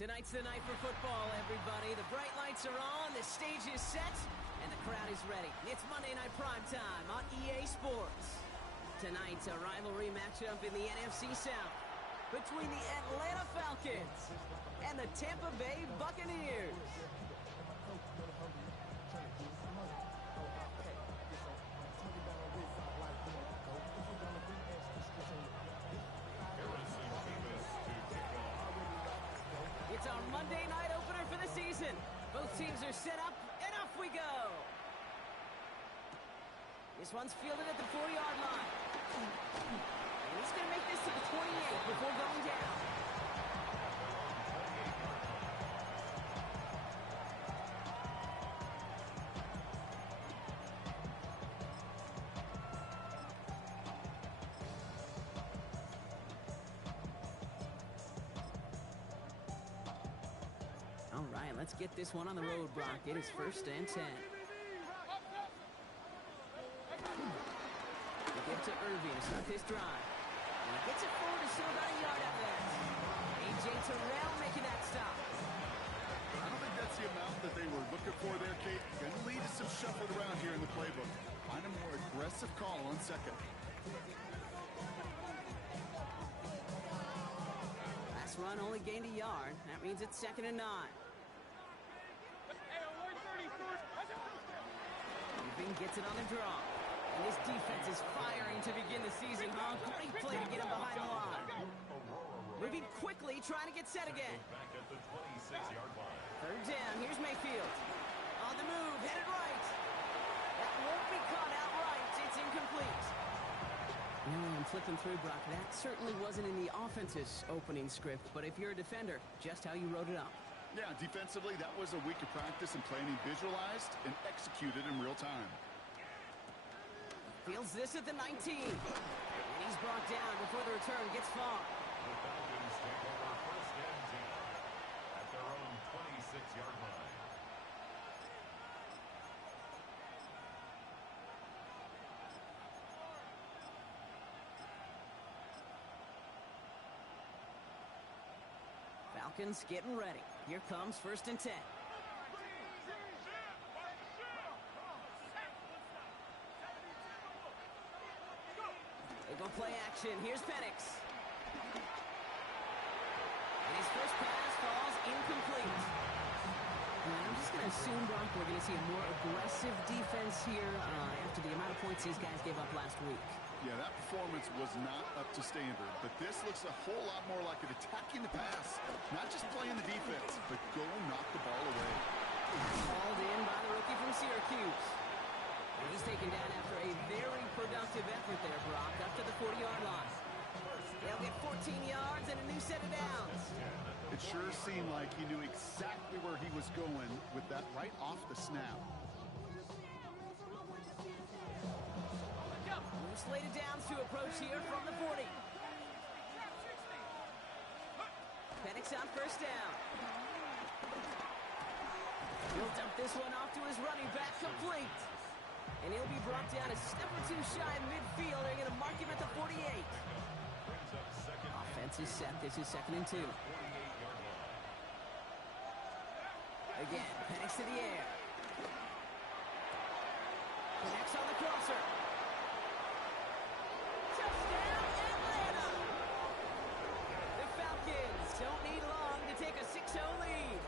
Tonight's the night for football, everybody. The bright lights are on, the stage is set, and the crowd is ready. It's Monday Night Primetime on EA Sports. Tonight's a rivalry matchup in the NFC South between the Atlanta Falcons and the Tampa Bay Buccaneers. It's our Monday night opener for the season. Both teams are set up, and off we go. This one's fielded at the 40-yard line. And he's going to make this to the 28 before going down. All right, let's get this one on the road, Brock. It is 1st and 10. They give it to Irving to start this drive. And he gets it forward to still about a yard after that. A.J. Terrell making that stop. I don't think that's the amount that they were looking for there, Kate. Going to lead to some shuffling around here in the playbook. Find a more aggressive call on second. Last run only gained a yard. That means it's 2nd and 9. Irving gets it on the draw. And this defense is firing to begin the season, huh? Great play to get him behind the line. Moving quickly, trying to get set again. Back at the 26-yard line. 3rd down, here's Mayfield. On the move, headed right. That won't be caught outright. It's incomplete. I'm flipping through, Brock. That certainly wasn't in the offense's opening script, but if you're a defender, just how you wrote it up. Yeah, defensively, that was a week of practice and planning visualized and executed in real time. Fields this at the 19. And he's brought down before the return gets far. The Falcons take over 1st and 10 at their own 26-yard line. Falcons getting ready. Here comes 1st and 10. They go play action. Here's Penix. And his first pass falls incomplete. And I'm just going to assume, Brock, we're going to see a more aggressive defense here after the amount of points these guys gave up last week. Yeah, that performance was not up to standard, but this looks a whole lot more like it attacking the pass. Not just playing the defense, but go knock the ball away. Called in by the rookie from Syracuse. And he's taken down after a very productive effort there, Brock, up to the 40-yard line. They'll get 14 yards and a new set of downs. It sure seemed like he knew exactly where he was going with that right off the snap. New slated downs to approach here from the 40. Penix on 1st down. He'll dump this one off to his running back, complete. And he'll be brought down a step or two shy of midfield. They're going to mark him at the 48. Offense is set. This is 2nd and 2. Again, Penix to the air. Connects on the crosser. Touchdown, Atlanta! The Falcons don't need long to take a 6-0 lead.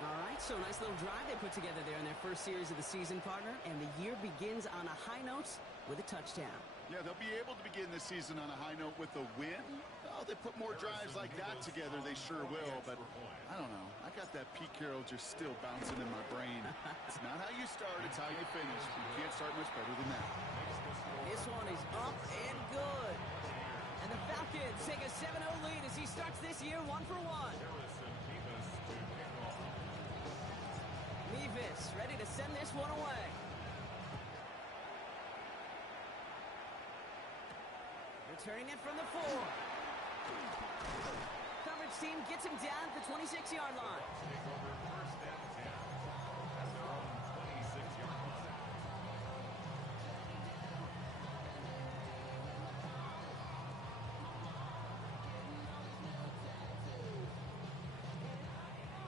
All right, so nice little drive they put together there in their first series of the season, partner, and the year begins on a high note with a touchdown. Yeah, they'll be able to begin this season on a high note with a win. Oh, they put more drives like that together, they sure will, but I don't know. I got that Pete Carroll just still bouncing in my brain. It's not how you start, it's how you finish. You can't start much better than that. This one is up and good. And the Falcons take a 7-0 lead as he starts this year 1-for-1. Mevis ready to send this one away. Returning it from the 4. Coverage team gets him down at the 26-yard line. Take over first and 10 at their own 26-yard line.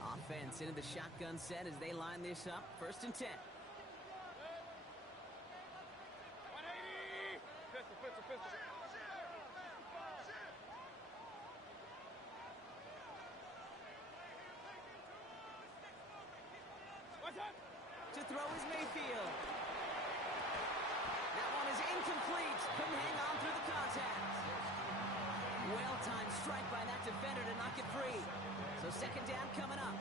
Offense into the shotgun set as they line this up. First and 10. To throw is Mayfield. That one is incomplete. Couldn't hang on through the contact. Well-timed strike by that defender to knock it free. So second down coming up.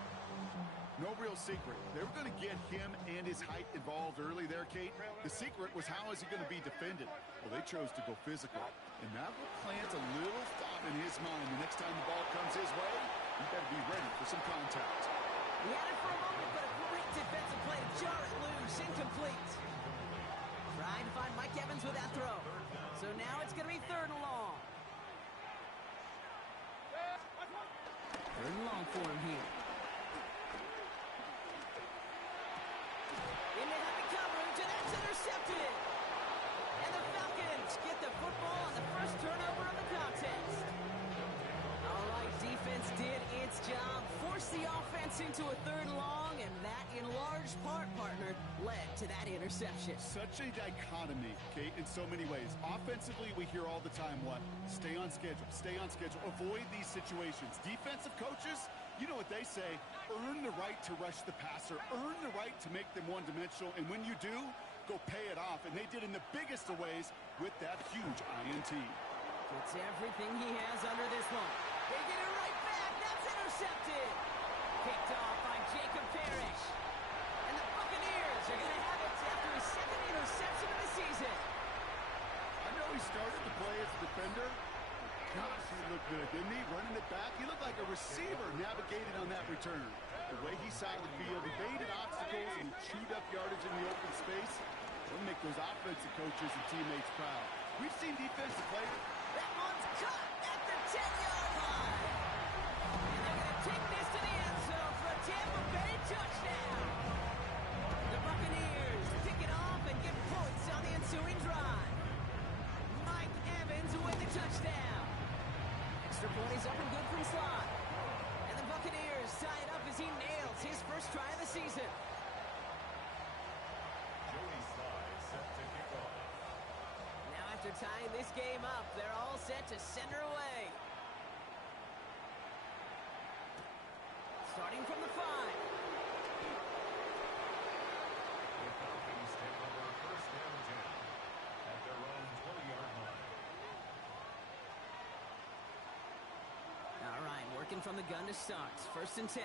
No real secret. They were going to get him and his height involved early there, Kate. The secret was how is he going to be defended? Well, they chose to go physical. And that will plant a little thought in his mind. The next time the ball comes his way, he better be ready for some contact. He had it for a moment, but a great defensive play to jar it loose. Incomplete. Trying to find Mike Evans with that throw. So now it's going to be third and long. Third and long for him here. In the heavy coverage, and that's intercepted. And the Falcons get the football on the first turnover of the contest. All right, defense did its job. Forced the offense into a third and long, and that, in large part, partner, led to that interception. Such a dichotomy, Kate, in so many ways. Offensively, we hear all the time what? Stay on schedule, avoid these situations. Defensive coaches, you know what they say, earn the right to rush the passer, earn the right to make them one-dimensional, and when you do, go pay it off. And they did in the biggest of ways with that huge INT. Gets everything he has under this one. They get it right back. That's intercepted. Picked off by Jacob Parrish. And the Buccaneers are going to have it after his second interception of the season. I know he started to play as a defender. Gosh, he looked good, didn't he? Running it back. He looked like a receiver navigating on that return. The way he saw the field, he baited obstacles and chewed up yardage in the open space. It'll make those offensive coaches and teammates proud. We've seen defensive players. That one's caught at the 10-yard line. And they're going to take this to the end zone for a Tampa Bay touchdown. The Buccaneers pick it off and get points on the ensuing drive. Mike Evans with the touchdown. Extra point is up and good from slot. And the Buccaneers tie it up as he nails his first try of the season. Joey Slye set to kick off. Now after tying this game up, they're all set to send her away. Starting from the 5. The Falcons take over first and 10 at their own 20-yard line. All right, working from the gun to start. First and 10.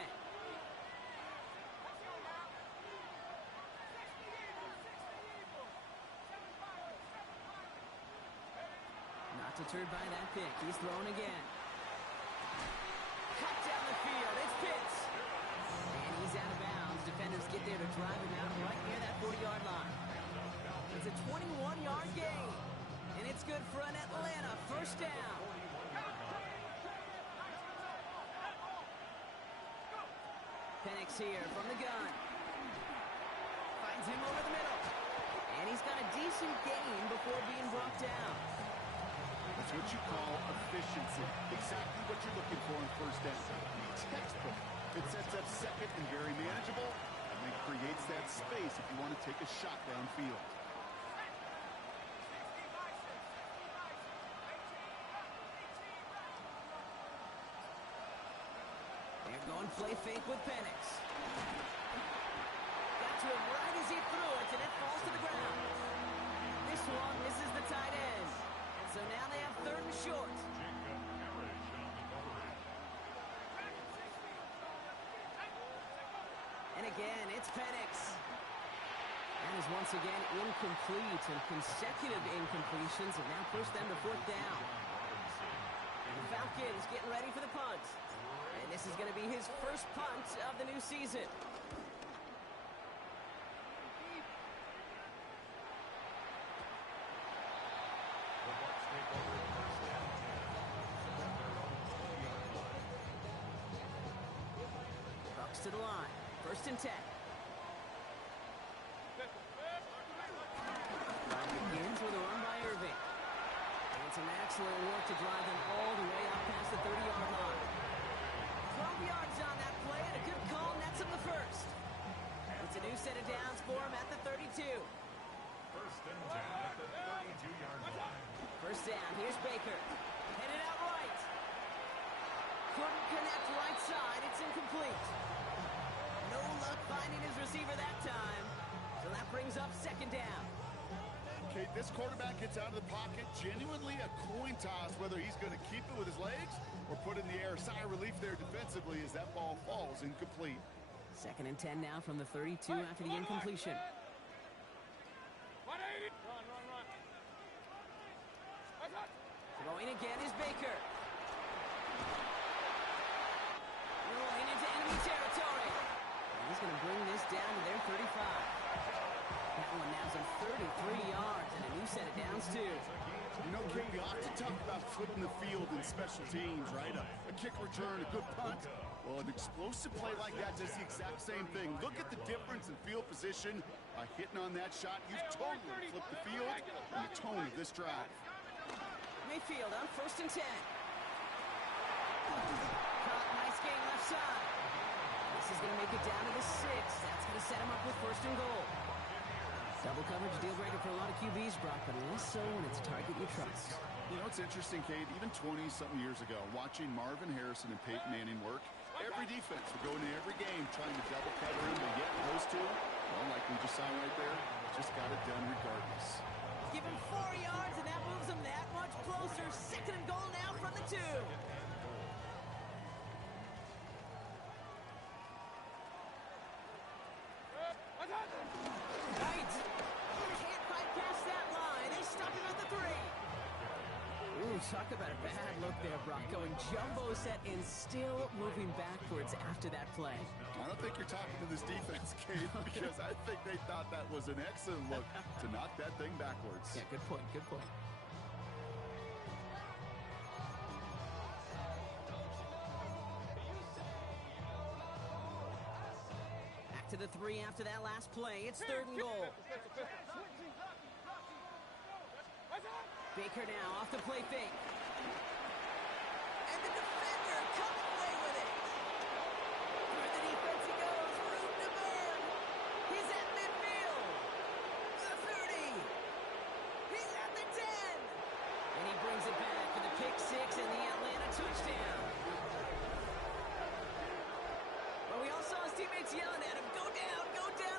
Not deterred by that pick. He's thrown again. Cut down the field. It's Pitts. And he's out of bounds. Defenders get there to drive him out right near that 40-yard line. It's a 21-yard gain. And it's good for an Atlanta first down. Penix here from the gun. Finds him over the middle. And he's got a decent gain before being brought down. That's what you call efficiency. Exactly what you're looking for in first down. Textbook. It sets up second and very manageable, and then creates that space if you want to take a shot downfield. They're going play fake with Penix. Got to him right as he threw it, and it falls to the ground. This one misses the tight end. So now they have third and short. Jacob Parrish on the coverage. And again, it's Penix. That is once again incomplete, and consecutive incompletions, and now push them to fourth down. And the Falcons getting ready for the punt. And this is going to be his first punt of the new season. The Bucs take over first and 10 at their own 20-yard line. walks to the line. 1st and 10. Drive begins with a run by Irving. And some excellent work to drive them all the way up past the 30-yard line. 12 yards on that play, and a good call nets him the first. It's a new set of downs for him at the 32. 1st and 10 at the 32-yard line. 1st down, here's Baker. Headed out right. Couldn't connect right side, it's incomplete. No luck finding his receiver that time. So that brings up 2nd down. Okay, this quarterback gets out of the pocket, genuinely a coin toss whether he's going to keep it with his legs or put it in the air. Sigh of relief there defensively as that ball falls incomplete. 2nd and 10 now from the 32 after the incompletion. Throwing again is Baker. Rolling into enemy territory. And he's going to bring this down to their 35. That one now some 33 yards and a new set of downs too. You know, Kate, we often talk about flipping the field in special teams, right? A kick return, a good punt. Well, an explosive play like that does the exact same thing. Look at the difference in field position. By hitting on that shot, you've totally flipped the field and the tone of this drive. Mayfield on 1st and 10. Caught, nice gain left side. This is going to make it down to the 6. That's going to set him up with 1st and goal. Double coverage deal breaker for a lot of QBs, Brock, but less so when it's a target you trust. You know, it's interesting, Kate, even 20-something years ago, watching Marvin Harrison and Peyton Manning work, every defense would go into every game trying to double cover him, but yet those two, well, like we just saw right there, just got it done regardless. Give him 4 yards, and that moves him that much closer. 2nd and goal now from the 2. Right. Can't bypass that line. They stop him at the 3. Ooh, talk about a bad look there, Brock. Going jumbo set and still moving backwards after that play. I don't think you're talking to this defense, Kate, because I think they thought that was an excellent look to knock that thing backwards. Yeah, good point, good point. Back to the 3 after that last play. It's 3rd and goal. Baker now off the play fake. And the defender comes away with it. Through the defense he goes. Room to burn. He's at midfield. The 30. He's at the 10. And he brings it back for the pick 6 and the Atlanta touchdown. Well, we all saw his teammates yelling at him, go down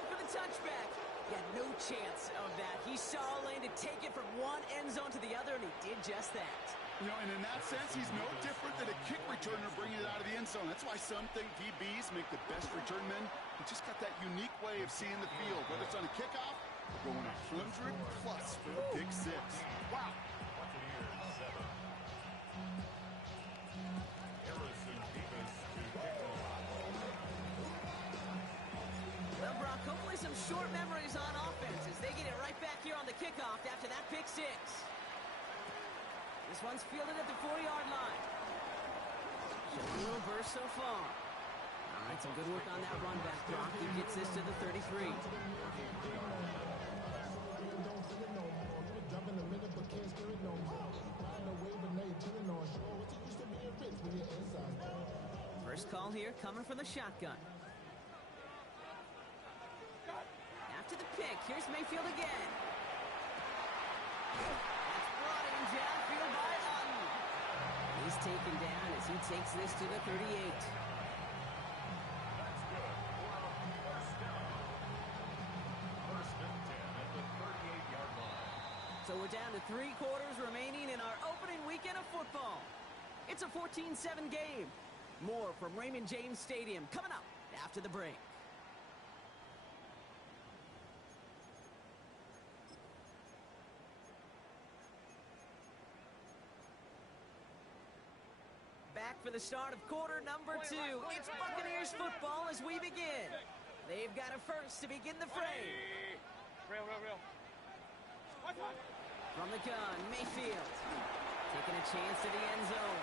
for the touchback. He had no chance of that. He saw a lane to take it from one end zone to the other, and he did just that. You know, and in that sense, he's no different than a kick returner bringing it out of the end zone. That's why some think DBs make the best return men. He just got that unique way of seeing the field. Whether it's on a kickoff, or going 100+ for a pick 6. Wow. Buccaneers 7. Harrison Davis to kick off. Well, Brock, hopefully some short memories on offense as they get it right back here on the kickoff after that pick 6. This one's fielded at the 4-yard line. Showing a little burst so far. All right, some good work on that run back, Brock. He gets this to the 33. First call here coming from the shotgun. After the pick, here's Mayfield again. That's brought in downfield by Otten. He's taken down as he takes this to the 38. That's good. First down. 1st and 10 at the 38-yard line. So we're down to 3 quarters remaining in our opening weekend of football. It's a 14-7 game. More from Raymond James Stadium coming up after the break. Back for the start of quarter number 2. It's Buccaneers football as we begin. They've got a first to begin the fray. Real. From the gun, Mayfield. Taking a chance to the end zone.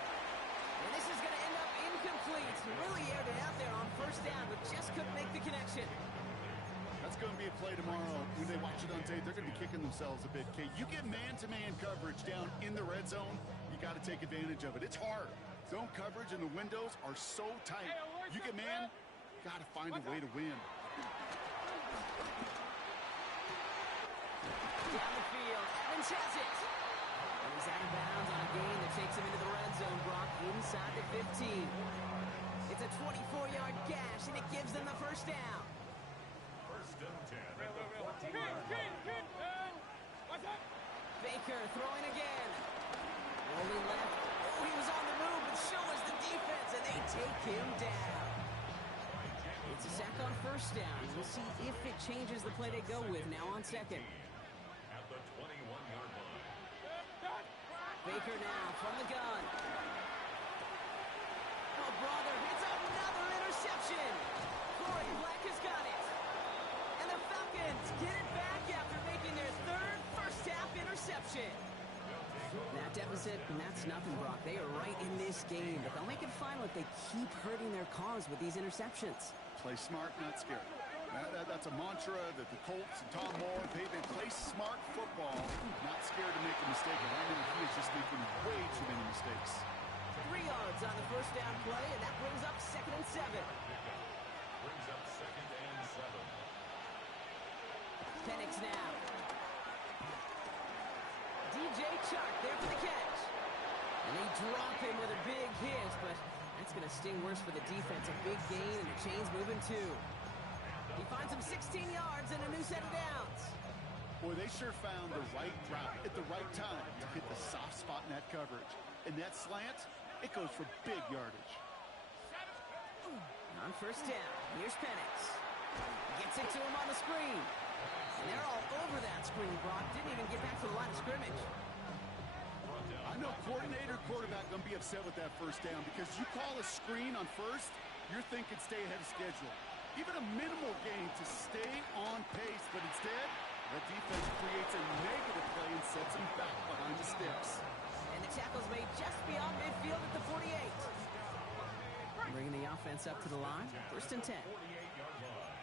And this is going to end up incomplete. He really aired it out there on 1st down with me a play tomorrow. When they watch it on tape, they're going to be kicking themselves a bit. Okay, you get man-to-man coverage down in the red zone, you got to take advantage of it. It's hard. Zone coverage and the windows are so tight. You get man, got to find a way to win. Down the field, Evans has it. And he's out of bounds on a gain that takes him into the red zone, Brock, inside the 15. It's a 24-yard gash, and it gives them the first down. First and 10 at the 14-yard line. Baker throwing again. Rolling left. Oh, he was on the move, but so was the defense, and they take him down. It's a sack on first down. We'll see if it changes the play they go with now on second. At the 21-yard line. Baker now from the gun. Oh, brother, it's another interception. Corey Black has got it. And the Falcons get it back after making their third first-half interception. That deficit, and that's nothing, Brock. They are right in this game, but they'll make it final if they keep hurting their cause with these interceptions. Play smart, not scared. That's a mantra that the Colts and Tom Moore, they play smart football, not scared to make a mistake. And I know he is just making way too many mistakes. 3 yards on the first down play, and that brings up 2nd and 7. Brings up 2nd and 7. Penix now. DJ Chark there for the catch. And they drop him with a big hit, but that's going to sting worse for the defense. A big gain, and the chain's moving too. He finds him 16 yards and a new set of downs. Boy, they sure found the right route at the right time to hit the soft spot in that coverage. And that slant, it goes for big yardage. On first down, here's Penix. Gets it to him on the screen. And they're all over that screen, Brock. Didn't even get back to the line of scrimmage. I know coordinator, quarterback going to be upset with that first down because you call a screen on first, you're thinking stay ahead of schedule. Even a minimal gain to stay on pace, but instead, that defense creates a negative play and sets him back behind the sticks. And the tackle's made just beyond midfield at the 48. Bringing the offense up to the line, 1st and 10. 48-yard line.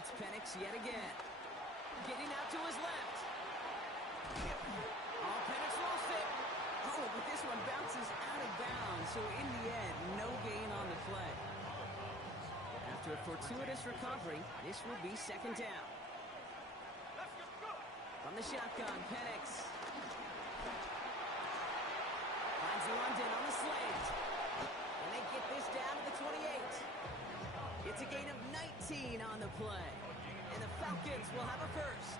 It's Penix yet again. Getting out to his left. Oh, Penix lost it. Oh, but this one bounces out of bounds, so in the end, no gain on the play. After a fortuitous recovery, this will be 2nd down. From the shotgun, Penix. Finds London on the slate. And they get this down to the 28. It's a gain of 19 on the play. And the Falcons will have a first.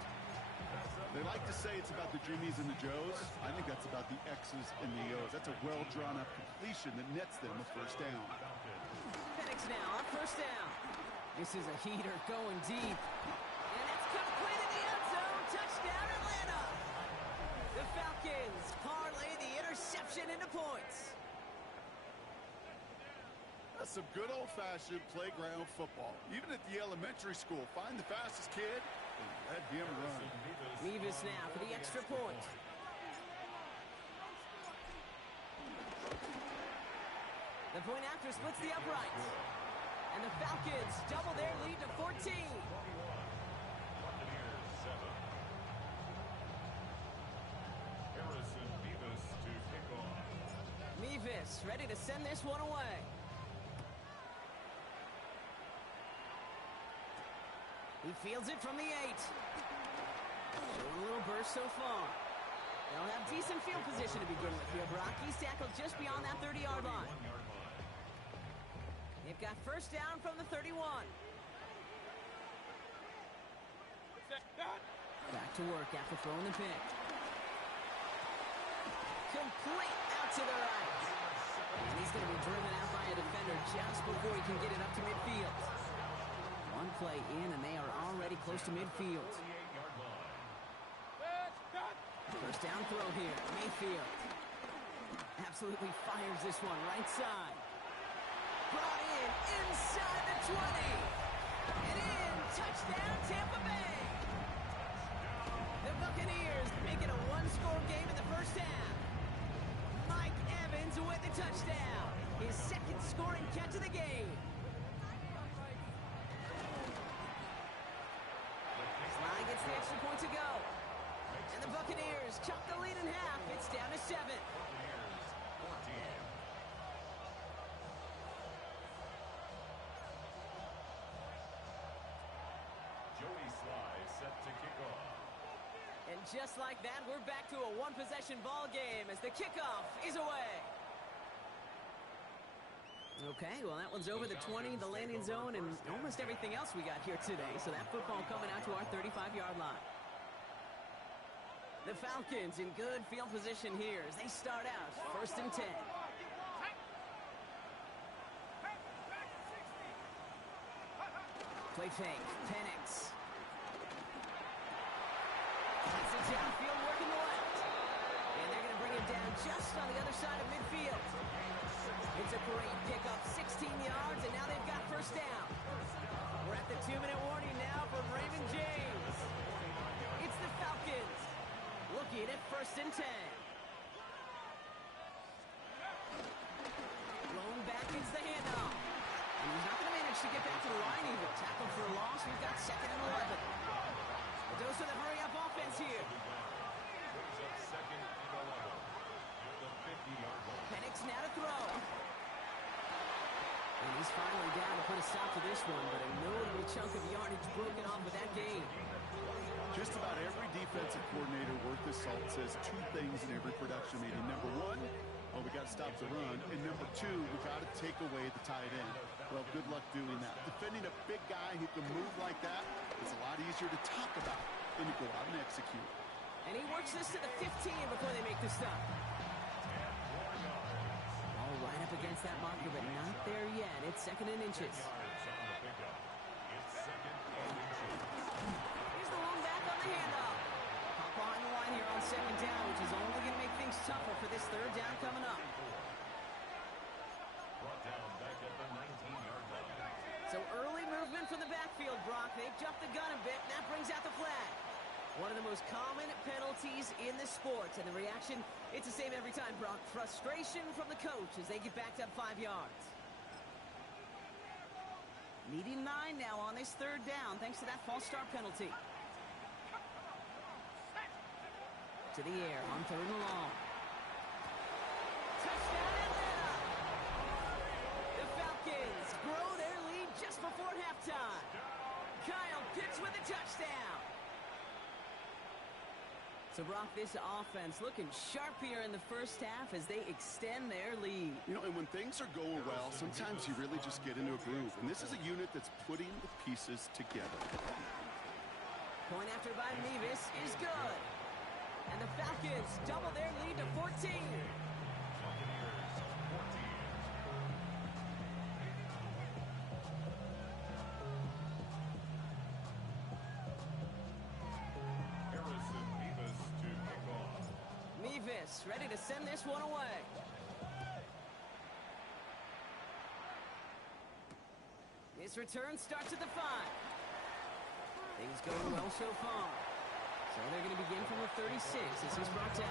They like to say it's about the Jimmies and the Joes. I think that's about the X's and the O's. That's a well-drawn-up completion that nets them the first down. Penix now on first down. This is a heater going deep. And it's complete in the end zone. Touchdown, Atlanta. The Falcons parlay the interception into points. That's some good old-fashioned playground football. Even at the elementary school, find the fastest kid and let him run. Mevis now for the extra point. The point after splits the uprights. And the Falcons double their lead to 14. Buccaneers 7. Harrison Mevis to kick off. Mevis ready to send this one away. He fields it from the 8. Showing a little burst so far. They'll have decent field position to begin with here, Brock. He's tackled just beyond that 30-yard line. 1-yard line. They've got first down from the 31. Back to work after throwing the pick. Complete out to the right. And he's going to be driven out by a defender just before he can get it up to midfield. One play in, and they are already close to midfield. 48-yard line. First down throw here, Mayfield. Absolutely fires this one right side. Brought in inside the 20. And in, touchdown Tampa Bay. The Buccaneers make it a one-score game in the first half. Mike Evans with the touchdown. His 2nd 7. Buccaneers 14. Joey Sly set to kick off. And just like that, we're back to a one-possession ball game as the kickoff is away. Okay, well, that one's over the 20, the landing zone, and almost everything else we got here today. So that football coming out to our 35-yard line. The Falcons in good field position here as they start out 1st and 10. Play fake, Penix. That's it downfield, working the left. And they're going to bring him down just on the other side of midfield. It's a great pickup, 16 yards, and now they've got 1st down. We're at the 2-minute warning now from Raymond James. It's the Falcons looking at 1st and 10. Blown back is the handoff. And he's not going to manage to get back to the line even. Tackle for a loss. We've got 2nd and 11. A dose of the hurry-up offense here. Brings up 2nd and 11. Near the 50-yard line. Penix now to throw. And he's finally down to put a stop to this one, but a notable chunk of yardage broken off with that gain. Just about every defensive coordinator worth his salt says 2 things in every production meeting. Number 1, well, we got to stop the run. And number 2, we got to take away the tight end. Well, good luck doing that. Defending a big guy who can move like that is a lot easier to talk about than to go out and execute. And he works this to the 15 before they make the stop. All right up against that marker, but not there yet. It's 2nd and inches. Yards on the pickup. It's 2nd and inches. Here's the lone back on the handoff. Hop behind the line here on 2nd down, which is only going to make things tougher for this 3rd down coming up. Brought down back at the 19-yard line. So early movement from the backfield, Brock. They've jumped the gun a bit, and that brings out the flag. One of the most common penalties in the sport, and the reaction, it's the same every time, Brock. Frustration from the coach as they get backed up 5 yards. Needing 9 now on this 3rd down, thanks to that false start penalty. To the air on 3rd and long. Touchdown Atlanta! The Falcons grow their lead just before halftime. Kyle Pitts with a touchdown. So, Brock, this offense looking sharp here in the 1st half as they extend their lead. You know, and when things are going well, sometimes you really just get into a groove. And this is a unit that's putting the pieces together. Point after by Mevis is good. And the Falcons double their lead to 14. Buccaneers 14. Harrison Mevis to kick off. Mevis ready to send this one away. This return starts at the 5. Things going well so far. So they're going to begin from the 36 as he's brought down.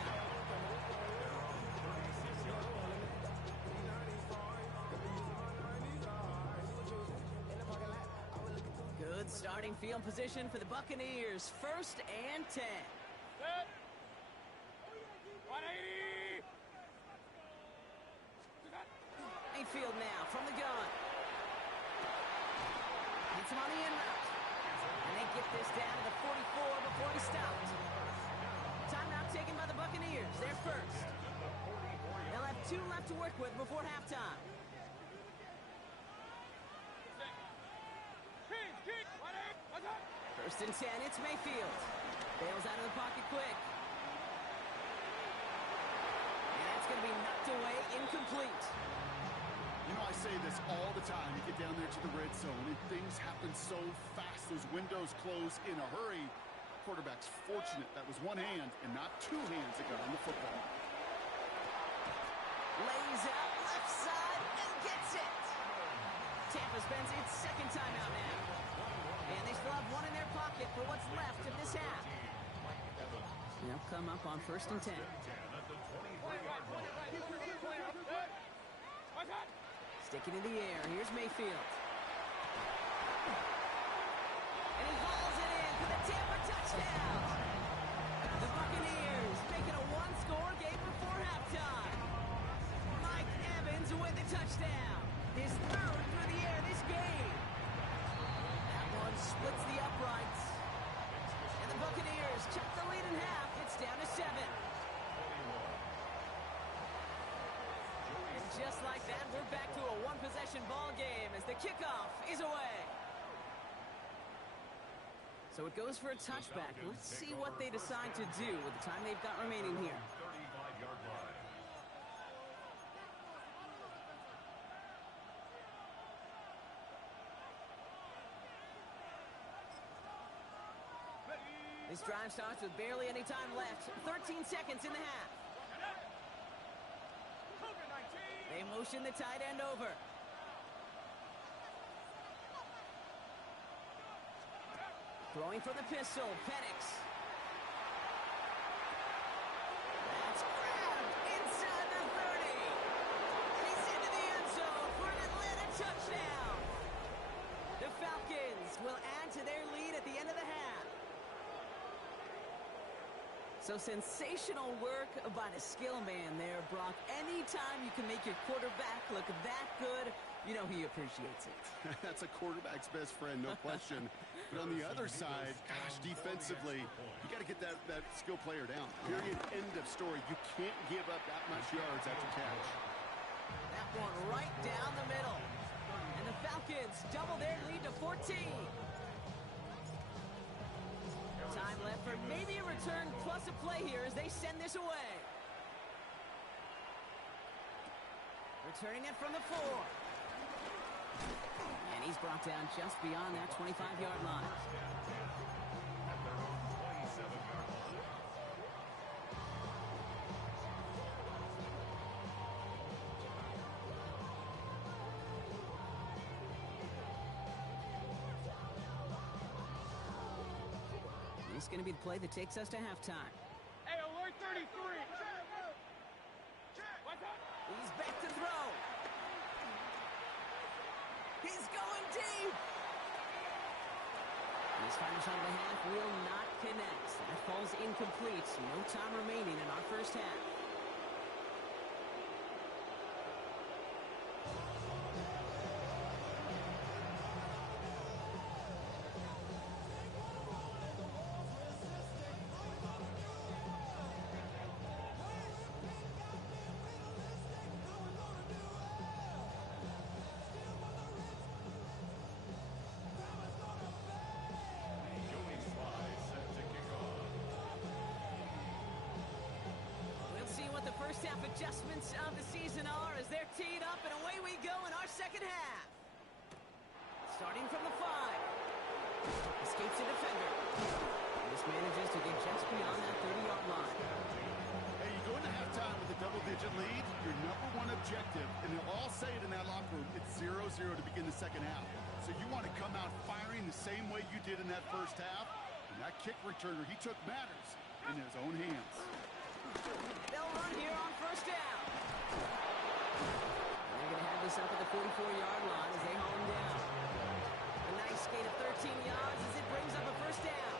Good starting field position for the Buccaneers. 1st and 10. Mayfield now from the gun. Hits him on the in route. And they get this down to the 44 before he stopped. Timeout taken by the Buccaneers. They're 1st. They'll have 2 left to work with before halftime. First and 10, it's Mayfield. Bails out of the pocket quick. And that's going to be knocked away, incomplete. You know, I say this all the time. You get down there to the red zone, and things happen so fast. Those windows close in a hurry. Quarterback's fortunate that was one hand and not 2 hands that got on the football. Lays out left side and gets it. Tampa spends its 2nd timeout now. And they still have 1 in their pocket for what's left of this half. They'll come up on 1st and 10. Sticking in the air. Here's Mayfield. And he hauls it in for the Tampa touchdown. The Buccaneers making a 1-score game before halftime. just like that, we're back to a one-possession ball game as the kickoff is away. So it goes for a touchback. Let's see what they decide to do with the time they've got remaining here. 35-yard line. This drive starts with barely any time left. 13 seconds in the half. They motion the tight end over. Throwing for the pistol, Penix. That's grabbed inside the 30. He's into the end zone for an Atlanta touchdown. The Falcons will add to their lead at the end of the half. So sensational work by the skill man there, Brock. Anytime you can make your quarterback look that good, you know he appreciates it. That's a quarterback's best friend, no question. But on the other side, gosh, defensively, you got to get that skill player down. Period. End of story. You can't give up that much yards after catch. That one right down the middle. And the Falcons double their lead to 14. Time left for maybe a return plus a play here as they send this away. Returning it from the 4. And he's brought down just beyond that 25-yard line. At their own 27-yard line. This is going to be the play that takes us to halftime. Hey, alert 33! He's back to throw. He's going deep. His final shot of the half will not connect. That falls incomplete. No time remaining in our first half. Joey Sly set to kick off. We'll see what the first half adjustments of the season are as they're teed up, and away we go in our second half. Starting from the 5. Escapes a defender. This manages to get just beyond that 30-yard line. Hey, you go into halftime with a double-digit lead, your number one objective, and they'll all say it in that locker room, it's 0-0 to begin the second half. So you want to come out firing the same way you did in that first half, and that kick returner he took matters in his own hands. They'll run here on first down. And they're going to have this up at the 44-yard line as they haul him down. A nice gain of 13 yards as it brings up a first down.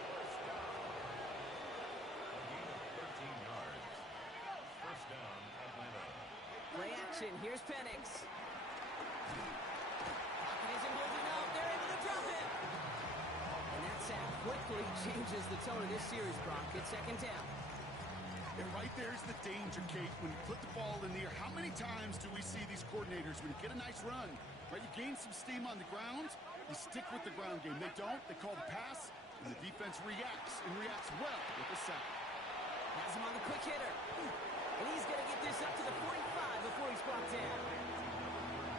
A gain of 13 yards. First down, Atlanta. Play action. Here's Penix. Pocket isn't holding up. They're able to drop him. And that sack quickly changes the tone of this series, Brock. It's second down. And right there's the danger, Kate. When you put the ball in the air, how many times do we see these coordinators, when you get a nice run, right, you gain some steam on the ground, you stick with the ground game. They don't. They call the pass, and the defense reacts, and reacts well with the sack. Has him on the quick hitter. And he's going to get this up to the 45 before he's brought down.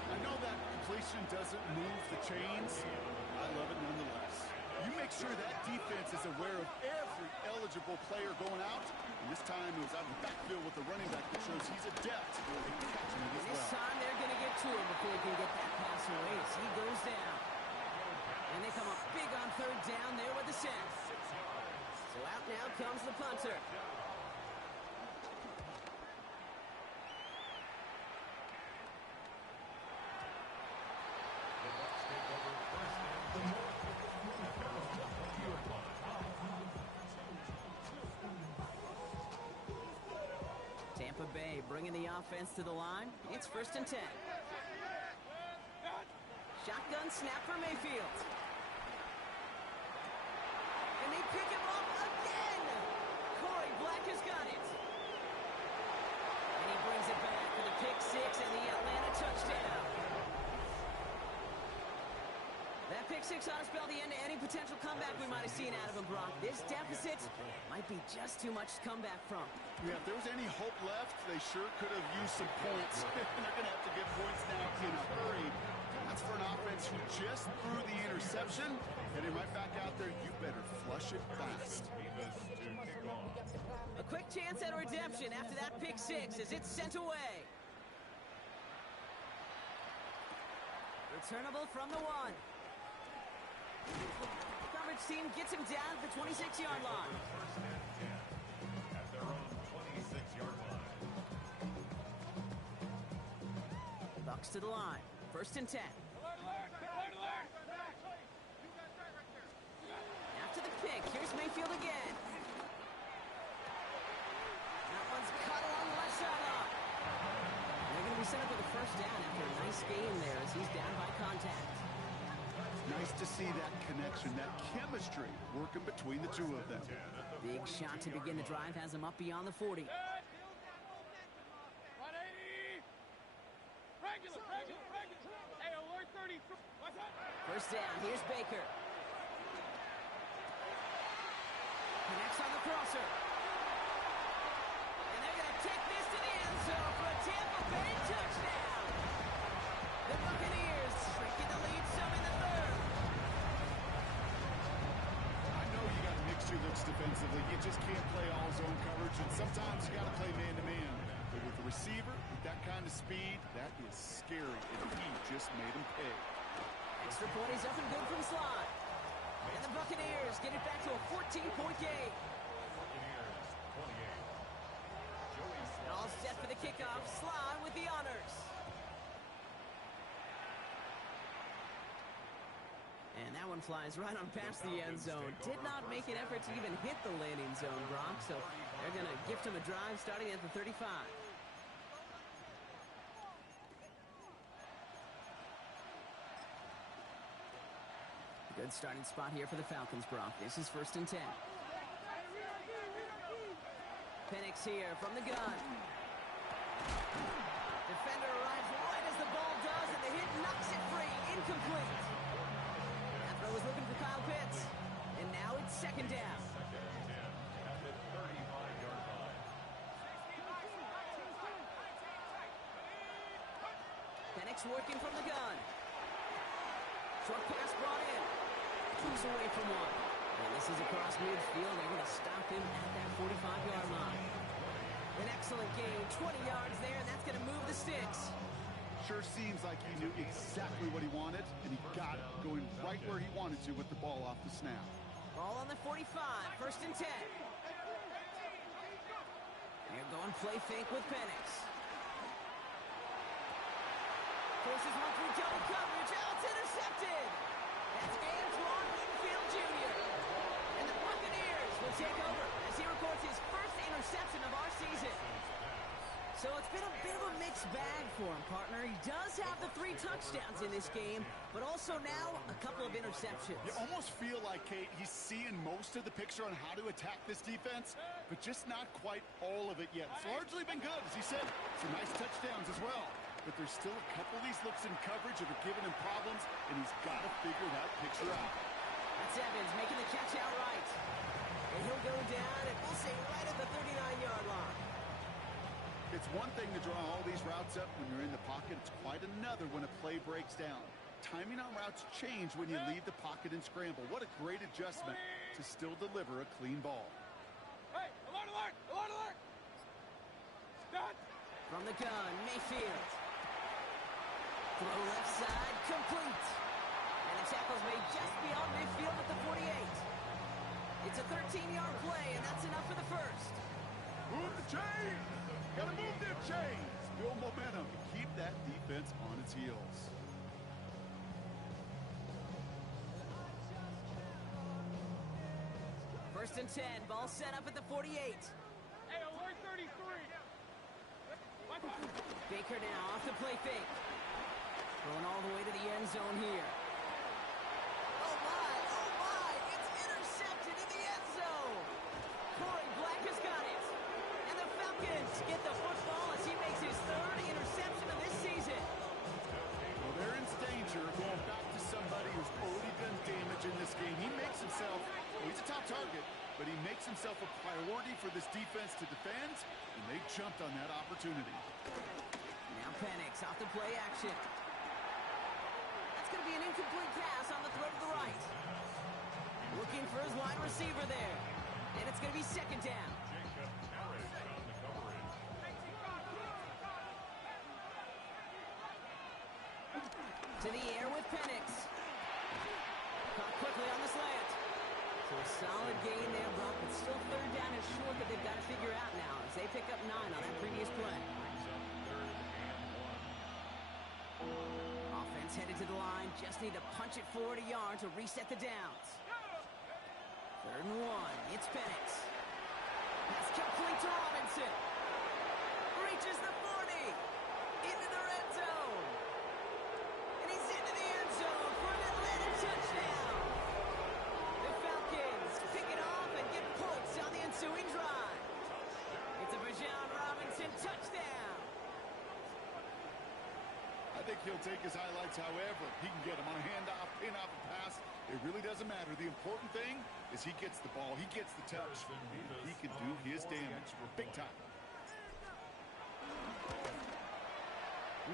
I know that completion doesn't move the chains. I love it nonetheless. You make sure that defense is aware of every eligible player going out. And this time it was out of the backfield with the running back that shows he's adept at catching it as This well. time they're going to get to him before he can get that pass away as he goes down. And they come up big on third down there with the sack. So out now comes the punter. The Bucs take over first and 10 at their own 20-yard line. Tampa Bay bringing the offense to the line. It's first and 10. Shotgun snap for Mayfield. And they pick him up again. Corey Black has got it. And he brings it back for the pick six, and the Atlanta touchdown. That pick six ought to spell the end to any potential comeback we might have seen out of him, Brock. This deficit might be just too much to come back from. Yeah, if there was any hope left, they sure could have used some points. They're going to have to get points now in a hurry. That's for an offense who just threw the interception. Heading right back out there, you better flush it fast. A quick chance at a redemption after that pick six as it's sent away. Returnable from the one. Coverage team gets him down at the 26-yard line. At their own 26-yard line. Bucks to the line. First and 10. After the pick, here's Mayfield again. That one's cut along the left sideline. They're going to be set up with a first down after a nice game there as he's down by contact. Nice to see that connection, that chemistry working between the two of them. Big shot to begin the drive has him up beyond the 40. First down, here's Baker. Connects on the crosser. And they're going to take this to the end zone for a Tampa Bay touchdown. The Buccaneers shrinking the lead some in the third. I know you got to mix your looks defensively. You just can't play all zone coverage, and sometimes you got to play man-to-man. But with the receiver, with that kind of speed, that is scary, and he just made him pay. Extra point is up and good from Sly. And the Buccaneers get it back to a 14-point game. Buccaneers 28. Joey And all set for the kickoff. Sly with the honors. And that one flies right on past the end zone. Did not make an effort to even hit the landing zone, Brock. So they're going to gift him a drive starting at the 35. Good starting spot here for the Falcons, Brock. This is first and 10. Penix here from the gun. Defender arrives right as the ball does, and the hit knocks it free. Incomplete. That throw was looking for Kyle Pitts. And now it's second down. at the 35-yard line. Penix working from the gun. Short pass brought in. Keeps away from one. And this is across midfield. They're going to stop him at that 45-yard line. An excellent game. 20 yards there, and that's going to move the sticks. Sure seems like he knew exactly what he wanted, and he got it going right where he wanted to with the ball off the snap. Ball on the 45. First and 10. They're going play fake with Penix. Forces one through double coverage. Oh, it's intercepted. That's Antoine Winfield Jr. And the Buccaneers will take over as he records his first interception of our season. So it's been a bit of a mixed bag for him, partner. He does have the 3 touchdowns in this game, but also now a couple of interceptions. You almost feel like, Kate, he's seeing most of the picture on how to attack this defense, but just not quite all of it yet. It's largely been good, as he said. Some nice touchdowns as well. But there's still a couple of these looks in coverage that are giving him problems, and he's got to figure that picture out. That's Evans making the catch outright. And he'll go down, and we'll say right at the 39-yard line. It's one thing to draw all these routes up when you're in the pocket. It's quite another when a play breaks down. Timing on routes change when you leave the pocket and scramble. What a great adjustment to still deliver a clean ball. Hey, alert, alert, alert, alert! Stop! From the gun, Mayfield. Throw left side, complete. And the tackle's made just beyond midfield at the 48. It's a 13-yard play, and that's enough for the first. Move the chains! Gotta move them chains! Build momentum. Keep that defense on its heels. First and 10, ball set up at the 48. Hey, alert 33! Baker now off the play fake. Going all the way to the end zone here. Oh my, it's intercepted in the end zone. Corey Black has got it. And the Falcons get the football as he makes his 3rd interception of this season. himself a priority for this defense to defend, and they jumped on that opportunity. Now Penix off the play action. That's going to be an incomplete pass on the throw to the right. Looking for his wide receiver there. And it's going to be second down. Jacob Harris on the coverage. To the air with Penix. Caught quickly on the slant. So a solid gain there, Brock, but still third down and short that they've got to figure out now as they pick up 9 on that previous play. Brings up 3rd and 1. Offense headed to the line. Just need to punch it forward a yard to reset the downs. 3rd and 1. It's Penix. Pass complete to Robinson. Reaches the 40. Into the red zone. And he's into the end zone for an Atlanta touchdown. The Falcons pick it off and get points on the ensuing drive. It's a Bijan Robinson touchdown. I think he'll take his highlights however he can get them on a handoff, pin-off, a pass. It really doesn't matter. The important thing is he gets the ball. He gets the touch. He can do his damage big time.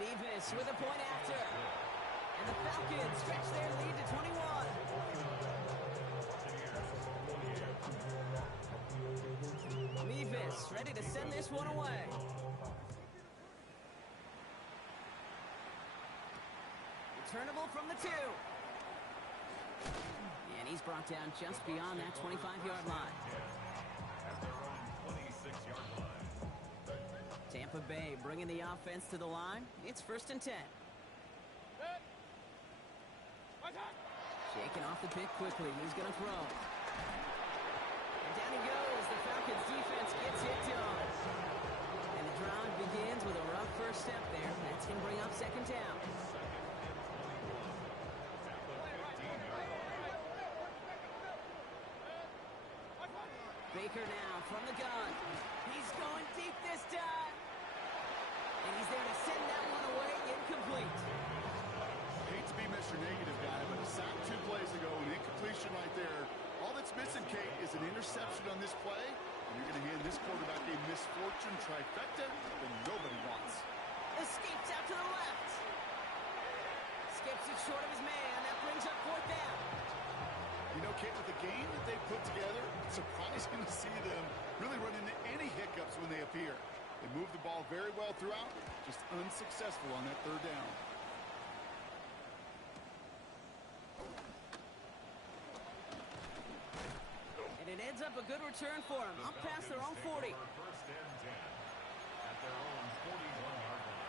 Nevis with a point after. And the Falcons stretch their lead to 21. Nevis ready to send this one away. Returnable from the 2. And he's brought down just beyond that 25-yard line. At their own 26-yard line. Tampa Bay bringing the offense to the line. It's 1st and 10. Shaking off the pick quickly. He's going to throw. And down he goes. The Falcons defense gets it done. And the drive begins with a rough first step there. That's going to bring up 2nd down. Baker now from the gun. He's going deep this time. And he's there to send that one away. Incomplete. Hate to be Mr. Negative guy, but a sack 2 plays ago, an incompletion right there. All that's missing, Kate, is an interception on this play. And you're going to hand this quarterback a misfortune trifecta that nobody wants. Escapes out to the left. Skips it short of his man. That brings up 4th down. You know, Kate, with the game that they've put together, it's surprising to see them really run into any hiccups when they appear. They move the ball very well throughout, just unsuccessful on that 3rd down. And it ends up a good return for him. Up past their own 40. 1st and 10 at their own 41-yard line.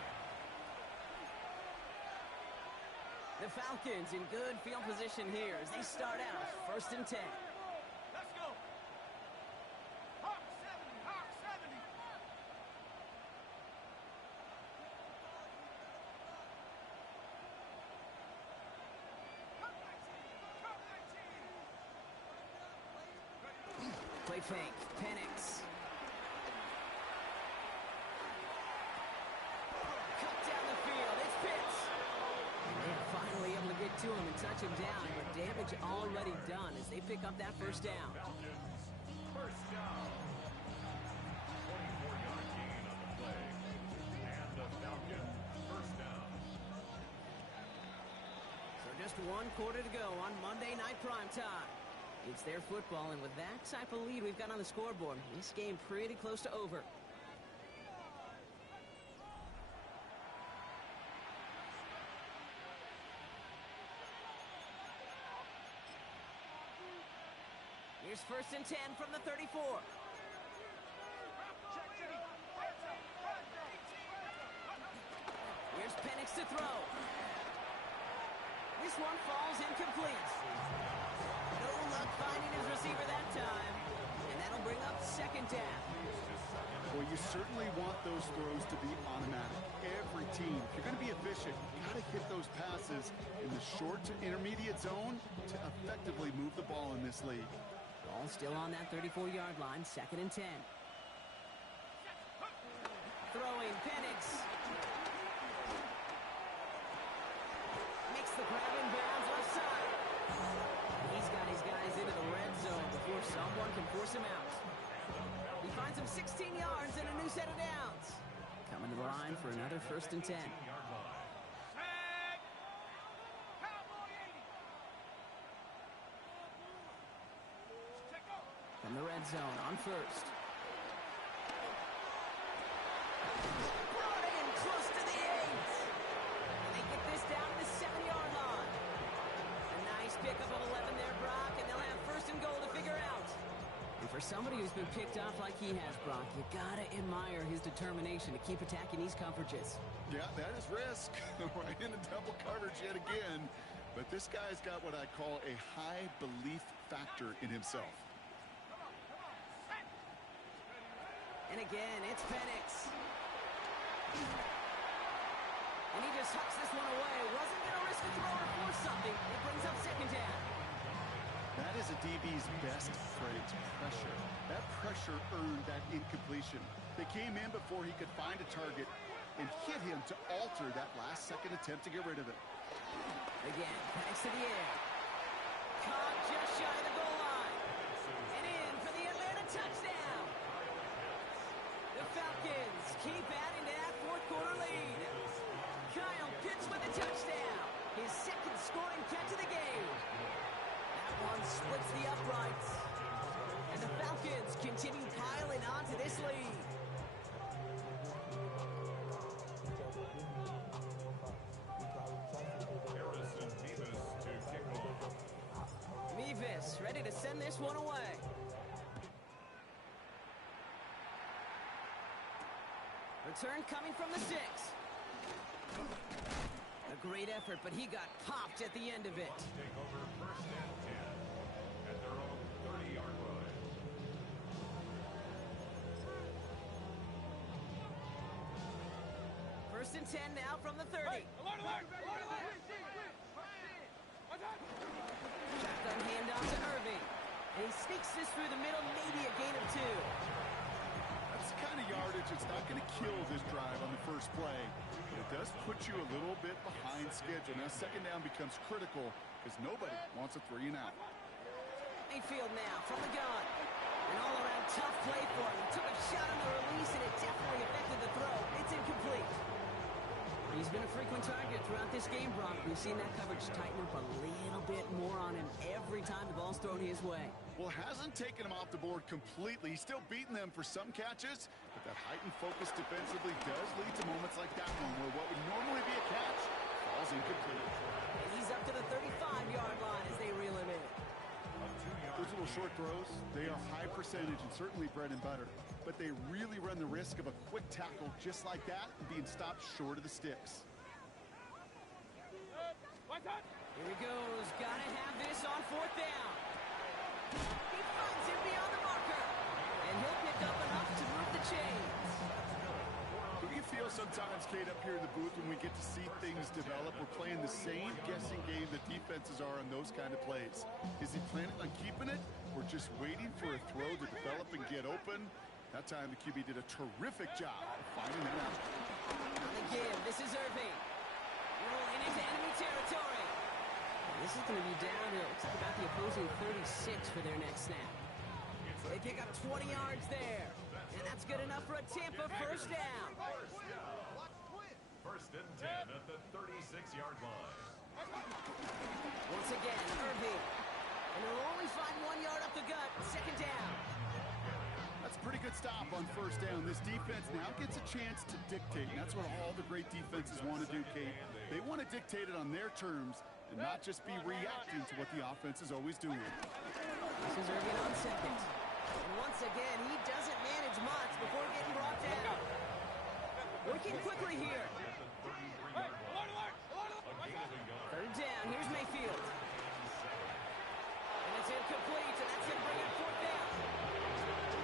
The Falcons in good field position here as they start out 1st and 10. Let's go. Hawk 70. Hawk 70. Play fake. Penix. Cut down the field. It's Pitts. They're finally able to get to him and touch him down. But damage already done as they pick up that 1st down. Falcons, 1st down. 24-yard gain on the play. And the Falcons, 1st down. So just 1 quarter to go on Monday Night Primetime. It's their football, and with that type of lead we've got on the scoreboard, this game pretty close to over. Here's 1st and 10 from the 34. Here's Penix to throw. This one falls incomplete. No luck finding his receiver that time. And that'll bring up 2nd down. Well, you certainly want those throws to be automatic. Every team, if you're going to be efficient, you got to hit those passes in the short to intermediate zone to effectively move the ball in this league. Ball still on that 34-yard line, 2nd and 10. Throwing, Penix. Makes the grab in bounds left side. He's got his guys into the red zone before someone can force him out. of 16 yards and a new set of downs. Coming to the line for another 1st and 10. From the red zone on 1st. Brought in close to the 8. And they get this down to the 7-yard line. A nice pickup of 11 there, Brock, and they'll have 1st and goal to figure out. And for somebody who's been picked off like he has, Brock, you gotta admire his determination to keep attacking these coverages. Yeah, that is risk. Right into double coverage yet again. But this guy's got what I call a high belief factor in himself. And again, it's Penix. And he just hucks this one away. Wasn't going to risk a throw or force something. It brings up 2nd down. That is a DB's best friend, pressure. That pressure earned that incompletion. They came in before he could find a target and hit him to alter that last-second attempt to get rid of it. Again, Penix to the air. Caught just shy of the goal line. And in for the Atlanta touchdown. The Falcons keep adding to that 4th-quarter lead. Kyle Pitts with a touchdown. His 2nd scoring catch of the game. That one splits the uprights. And the Falcons continue piling on to this lead. Harrison Mevis to kick off. Mevis ready to send this one away. Return coming from the 6. A great effort, but he got popped at the end of it. Take over 1st and 10 at their own 30-yard line. First and 10 now from the 30. Alert, alert! Alert, alert! Shotgun handoff to Irving. And he sneaks this through the middle, maybe a gain of 2. That's the kind of yardage that's not going to kill this drive on the first play. But it does put you a little bit behind schedule. Now 2nd down becomes critical because nobody wants a 3 and out. Mayfield now from the gun. An all-around tough play for him. He took a shot on the release, and it definitely affected the throw. It's incomplete. He's been a frequent target throughout this game, Brock. We've seen that coverage tighten up a little bit more on him every time the ball's thrown his way. Well, hasn't taken him off the board completely. He's still beating them for some catches, but that heightened focus defensively does lead to moments like that one where what would normally be a catch falls incomplete. And he's up to the 35-yard line as they reel him in. Those little short throws, they are high percentage and certainly bread and butter, but they really run the risk of a quick tackle just like that and being stopped short of the sticks. Here he goes. Gotta have this on 4th down. He finds him beyond the marker. And he'll pick up enough to move the chains. Do you feel sometimes, Kate, up here in the booth when we get to see things develop, we're playing the same guessing game that defenses are on those kind of plays? Is he planning on keeping it or just waiting for a throw to develop and get open? That time the QB did a terrific job of finding that out. On the give, this is Irving. Rolling into enemy territory. This is going to be down to, looks like about the opposing 36 for their next snap. They pick up 20 yards there. And that's good enough for a Tampa 1st down. 1st and 10 at the 36-yard line. Once again, Irving. And he'll only find 1 yard up the gut. 2nd down. That's a pretty good stop on 1st down. This defense now gets a chance to dictate. And that's what all the great defenses want to do, Kate. They want to dictate it on their terms and not just be reacting to what the offense is always doing. This is Irving on 2nd. And once again, he doesn't manage much before getting brought down. Working quickly here. 3rd down. Here's Mayfield. And it's incomplete, and that's going to bring up 4th down.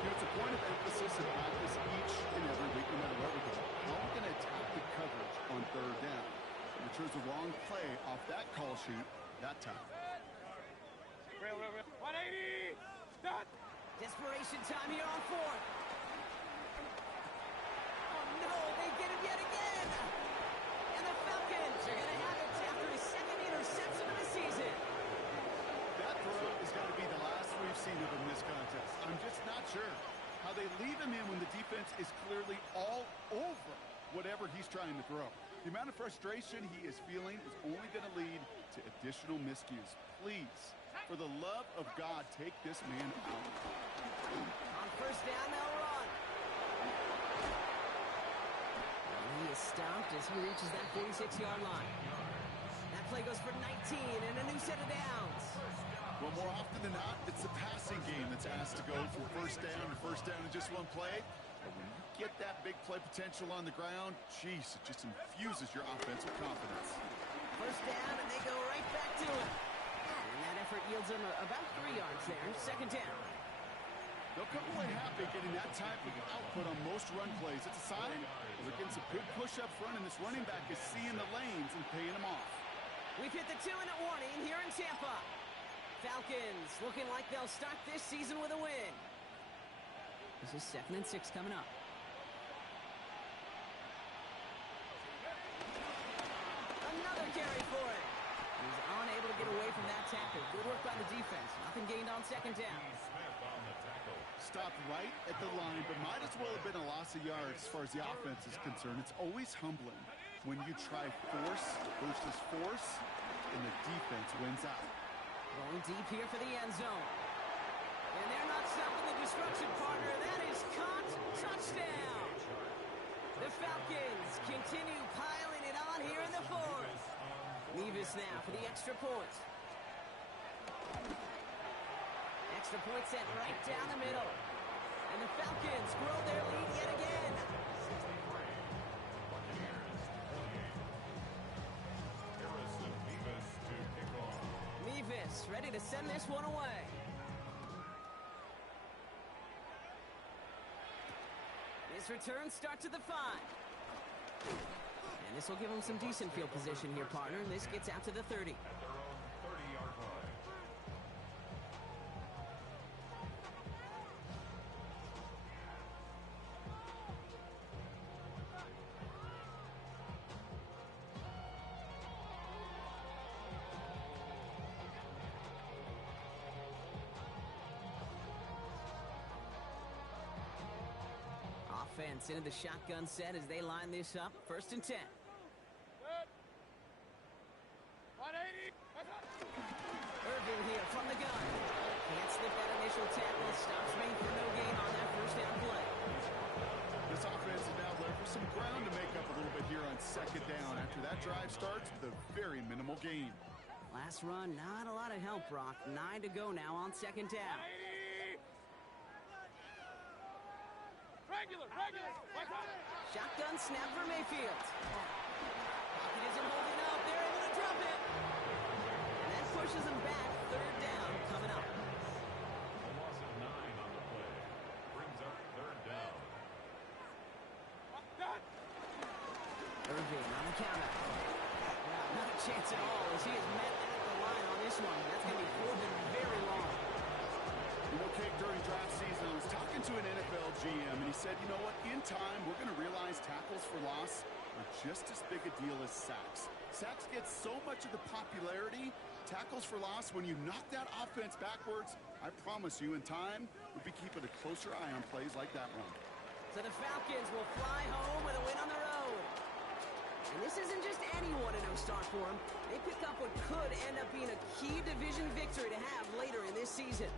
It's a point of emphasis in practice each and every week, no matter where we go. How are we going to attack the coverage on 3rd down? And it chose the wrong play off that call sheet that time. 180! Stop! Desperation time here on 4th. Oh no, they get him yet again. And the Falcons are going to have it after his 2nd interception of the season. That throw is going to be the last we've seen of him this contest. I'm just not sure how they leave him in when defense is clearly all over whatever he's trying to throw. The amount of frustration he is feeling is only going to lead to additional miscues. Please, for the love of God, take this man out. On first down, they'll run. And he is stopped as he reaches that 46-yard line. That play goes for 19 and a new set of downs. Well, more often than not, it's the passing game that's asked to go from first down in just one play. But when you get that big play potential on the ground, geez, it just infuses your offense with confidence. First down, and they go right back to it. And that effort yields them about 3 yards there. Second down. They'll come away happy getting that type of output on most run plays. It's a sign they're getting some good push up front, and this running back is seeing the lanes and paying them off. We've hit the 2-minute warning here in Tampa. Falcons looking like they'll start this season with a win. This is 2nd and 6 coming up. Another carry for it. He's unable to get away from that tackle. Good work by the defense. Nothing gained on second down. Stopped right at the line, but might as well have been a loss of yards as far as the offense is concerned. It's always humbling when you try force versus force, and the defense wins out. Going deep here for the end zone. And they're not stopping the destruction, partner. That is caught. Touchdown. The Falcons continue piling it on here in the fourth. Nevis now for the extra point. Extra point set right down the middle. And the Falcons grow their lead yet again. Nevis ready to send this one away. His return starts at the 5. And this will give him some decent field position here, partner. This gets out to the 30. Offense into the shotgun set as they line this up. 1st and 10. Good. 180. Irving here from the gun. Can't slip that initial tackle. Stops made for no gain on that first down play. This offense is now left with some ground to make up a little bit here on second down after that drive starts with a very minimal gain. Last run, not a lot of help, Brock. 9 to go now on second down. 180. Regular. Shotgun snap for Mayfield. Pocket isn't holding up. They're able to drop it. And that pushes them back. 3rd down coming up. A loss of 9 on the play. Brings up 3rd down. Done. Irving on the counter. Well, not a chance at all as he has met at the line on this one. That's going to be 4th and very long. You know, Kate, during draft season, I was talking to an NFL GM, and he said, you know what, in time, we're going to realize tackles for loss are just as big a deal as sacks. Sacks get so much of the popularity. Tackles for loss, when you knock that offense backwards, I promise you, in time, we'll be keeping a closer eye on plays like that one. So the Falcons will fly home with a win on the road. And this isn't just any 1-0 start for them. They pick up what could end up being a key division victory to have later in this season.